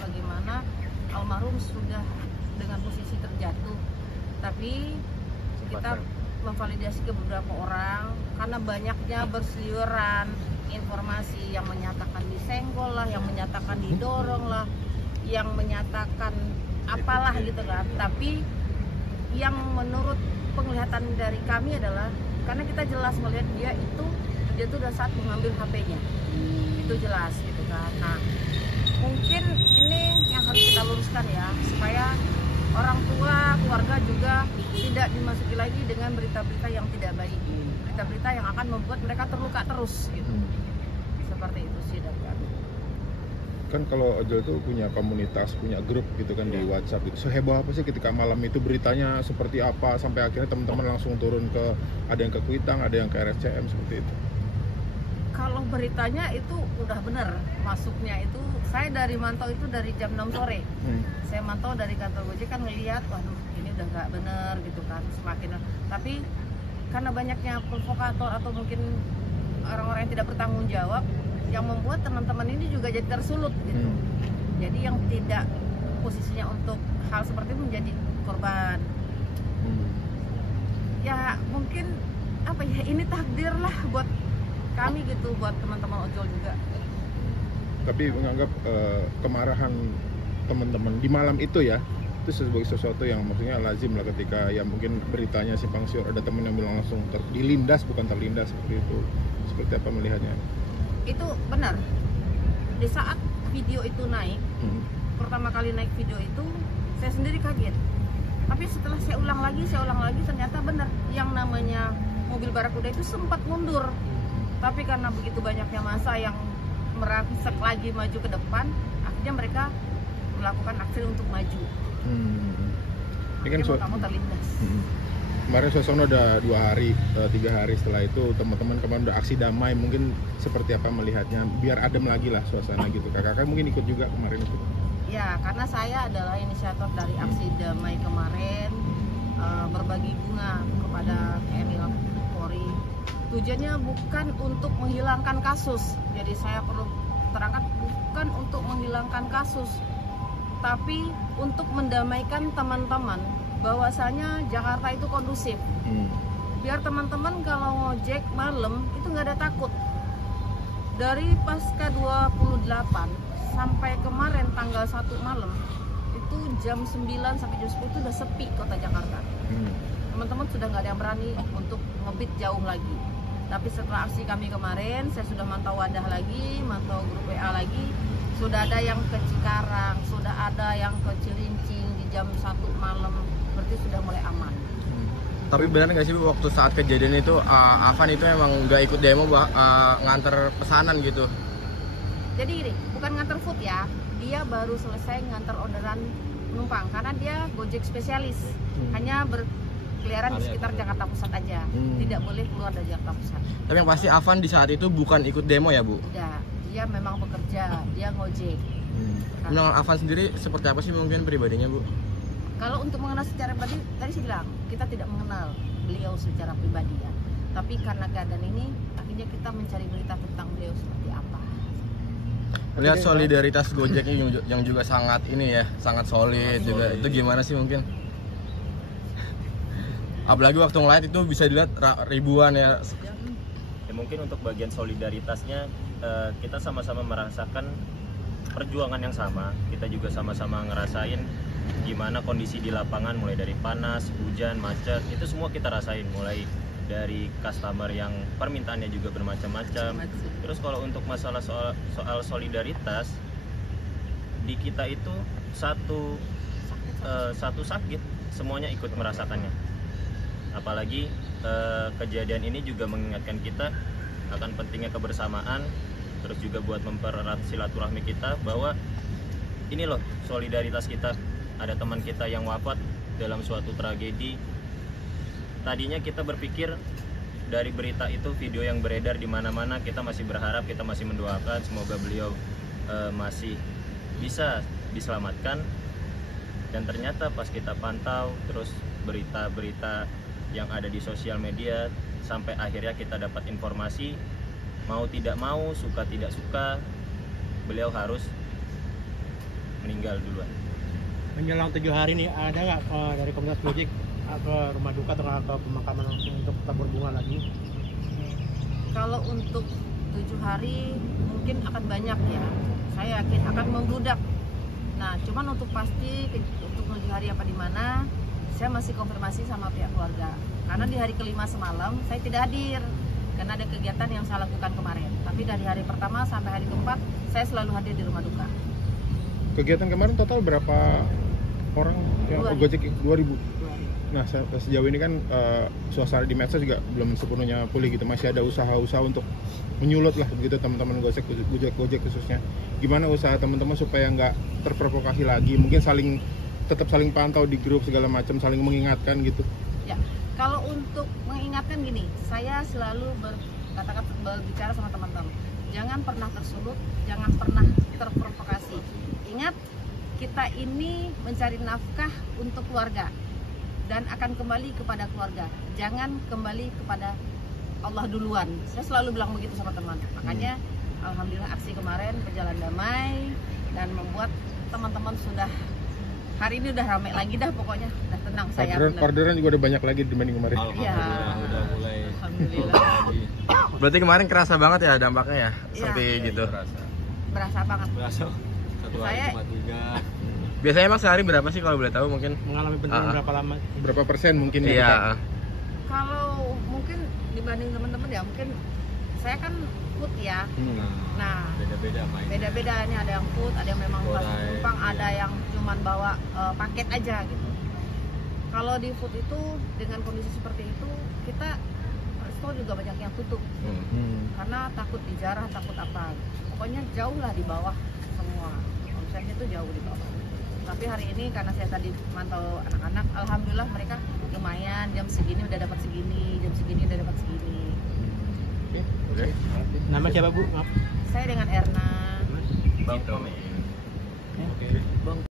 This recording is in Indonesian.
bagaimana almarhum sudah dengan posisi terjatuh, tapi kita memvalidasi ke beberapa orang karena banyaknya berseliweran informasi yang menyatakan disenggol lah, yang menyatakan didorong lah, yang menyatakan apalah gitu kan. Tapi yang menurut penglihatan dari kami adalah karena kita jelas melihat dia itu udah saat mengambil HP-nya, itu jelas gitu kan. Nah, mungkin ini yang harus kita luruskan ya, supaya orang tua, keluarga juga tidak dimasuki lagi dengan berita-berita yang tidak baik, berita-berita yang akan membuat mereka terluka terus gitu. Seperti itu sih dari kami. Kan kalau Ojol itu punya komunitas, punya grup gitu kan di WhatsApp itu. Seheboh apa sih ketika malam itu beritanya seperti apa sampai akhirnya teman-teman langsung turun ke, ada yang ke Kuitang, ada yang ke RSCM seperti itu? Kalau beritanya itu udah bener masuknya itu, saya dari mantau itu dari jam 6 sore. Saya mantau dari kantor Gojek kan ngelihat, waduh ini udah nggak bener gitu kan, semakin. Tapi karena banyaknya provokator atau mungkin orang-orang yang tidak bertanggung jawab, yang membuat teman-teman ini juga jadi tersulut gitu. Jadi yang tidak posisinya untuk hal seperti itu menjadi korban. Ya mungkin apa ya, ini takdir lah buat kami gitu, buat teman-teman ojol juga. Tapi menganggap kemarahan teman-teman di malam itu ya, itu sebagai sesuatu yang maksudnya lazim lah ketika ya mungkin beritanya simpang siur, ada teman yang bilang langsung dilindas, bukan terlindas seperti itu. Seperti apa melihatnya? Itu benar. Di saat video itu naik, pertama kali naik video itu, saya sendiri kaget. Tapi setelah saya ulang lagi, ternyata benar. Yang namanya mobil Barakuda itu sempat mundur. Tapi karena begitu banyaknya massa yang merangsek lagi maju ke depan, akhirnya mereka melakukan aksi untuk maju. Ini kan kamu terlindas. Kemarin suasana udah 2 hari, 3 hari setelah itu teman-teman kemarin udah aksi damai, mungkin seperti apa melihatnya biar adem lagi lah suasana gitu. Kakak mungkin ikut juga kemarin itu? Ya, karena saya adalah inisiator dari aksi damai kemarin, berbagi bunga kepada TNI Polri. Tujuannya bukan untuk menghilangkan kasus, jadi saya perlu terangkan bukan untuk menghilangkan kasus, tapi untuk mendamaikan teman-teman bahwasanya Jakarta itu kondusif. Biar teman-teman kalau ngojek malam itu nggak ada takut. Dari pasca 28 sampai kemarin tanggal 1 malam itu jam 9 sampai jam 10 itu udah sepi kota Jakarta. Teman-teman sudah nggak ada yang berani untuk ngebit jauh lagi. Tapi setelah aksi kami kemarin, saya sudah mantau Wadah lagi, mantau grup WA lagi. Sudah ada yang ke Cikarang, sudah ada yang ke Cilincing di jam 1 malam. Berarti sudah mulai aman. Tapi benar nggak sih Bu, waktu saat kejadian itu Afan itu emang nggak ikut demo, nganter pesanan gitu? Jadi ini bukan nganter food ya, dia baru selesai nganter orderan penumpang karena dia Gojek spesialis, hanya berkeliaran di sekitar Jakarta Pusat aja, tidak boleh keluar dari Jakarta Pusat. Tapi yang pasti Afan di saat itu bukan ikut demo ya Bu? Tidak, dia memang bekerja, dia ngojek. Mengenal Afan sendiri seperti apa sih mungkin pribadinya Bu? Kalau untuk mengenal secara pribadi, tadi saya bilang kita tidak mengenal beliau secara pribadi ya. Tapi karena keadaan ini, akhirnya kita mencari berita tentang beliau seperti apa. Lihat solidaritas Gojek yang juga sangat ini ya, sangat solid juga. Itu gimana sih mungkin? Apalagi waktu ngeliat itu bisa dilihat ribuan ya. Ya mungkin untuk bagian solidaritasnya kita sama-sama merasakan perjuangan yang sama. Kita juga sama-sama ngerasain gimana kondisi di lapangan, mulai dari panas, hujan, macet, itu semua kita rasain, mulai dari customer yang permintaannya juga bermacam-macam. Terus kalau untuk masalah soal solidaritas, di kita itu satu sakit, semuanya ikut merasakannya. Apalagi kejadian ini juga mengingatkan kita akan pentingnya kebersamaan, terus juga buat mempererat silaturahmi kita bahwa ini loh solidaritas kita. Ada teman kita yang wafat dalam suatu tragedi. Tadinya kita berpikir dari berita itu, video yang beredar di mana-mana, kita masih berharap, kita masih mendoakan semoga beliau masih bisa diselamatkan. Dan ternyata pas kita pantau terus berita-berita yang ada di sosial media, sampai akhirnya kita dapat informasi, mau tidak mau, suka tidak suka, beliau harus meninggal duluan. Menjelang 7 hari nih, ada nggak dari komunitas Gojek ke rumah duka atau ke pemakaman langsung untuk tabur bunga lagi? Kalau untuk 7 hari mungkin akan banyak ya, saya yakin akan membludak. Nah, cuman untuk pasti untuk 7 hari apa di mana, saya masih konfirmasi sama pihak keluarga. Karena di hari kelima semalam saya tidak hadir karena ada kegiatan yang saya lakukan kemarin. Tapi dari hari pertama sampai hari keempat saya selalu hadir di rumah duka. Kegiatan kemarin total berapa orang yang 2.000. Gojek? 2.000. Nah, sejauh ini kan suasana di medsos juga belum sepenuhnya pulih gitu. Masih ada usaha-usaha untuk menyulut lah begitu teman-teman Gojek khususnya. Gimana usaha teman-teman supaya nggak terprovokasi lagi? Mungkin tetap saling pantau di grup segala macam, saling mengingatkan gitu. Ya, kalau untuk mengingatkan gini, saya selalu berbicara sama teman-teman. Jangan pernah tersulut, jangan pernah terprovokasi. Ingat, kita ini mencari nafkah untuk keluarga dan akan kembali kepada keluarga. Jangan kembali kepada Allah duluan. Saya selalu bilang begitu sama teman. Makanya alhamdulillah aksi kemarin berjalan damai dan membuat teman-teman sudah hari ini udah ramai lagi dah, pokoknya udah tenang saya. Orderan juga udah banyak lagi dibanding kemarin. Iya. Udah mulai. Alhamdulillah. Berarti kemarin kerasa banget ya dampaknya ya, seperti gitu. Berasa banget. Berasa. Satu hari Saya- cuma 3. Biasanya emang sehari berapa sih kalau boleh tahu mungkin? Mengalami bencana berapa lama? Berapa persen mungkin? ya? Iya. Kalau mungkin dibanding teman-teman ya mungkin saya kan food ya. Nah, Beda-beda main. beda-beda, ini ada yang food, ada yang memang Gorai, harus numpang, ada iya. yang cuman bawa paket aja gitu. Kalau di food itu dengan kondisi seperti itu kita resto juga banyak yang tutup karena takut dijarah, takut apa. Pokoknya jauh lah di bawah semua. Omsetnya itu jauh di bawah. Tapi hari ini karena saya tadi mantau anak-anak, alhamdulillah mereka lumayan, jam segini udah dapat segini, jam segini udah dapat segini. Oke. Nama siapa Bu? Maaf. Saya dengan Erna. Bang Tommy. Oke.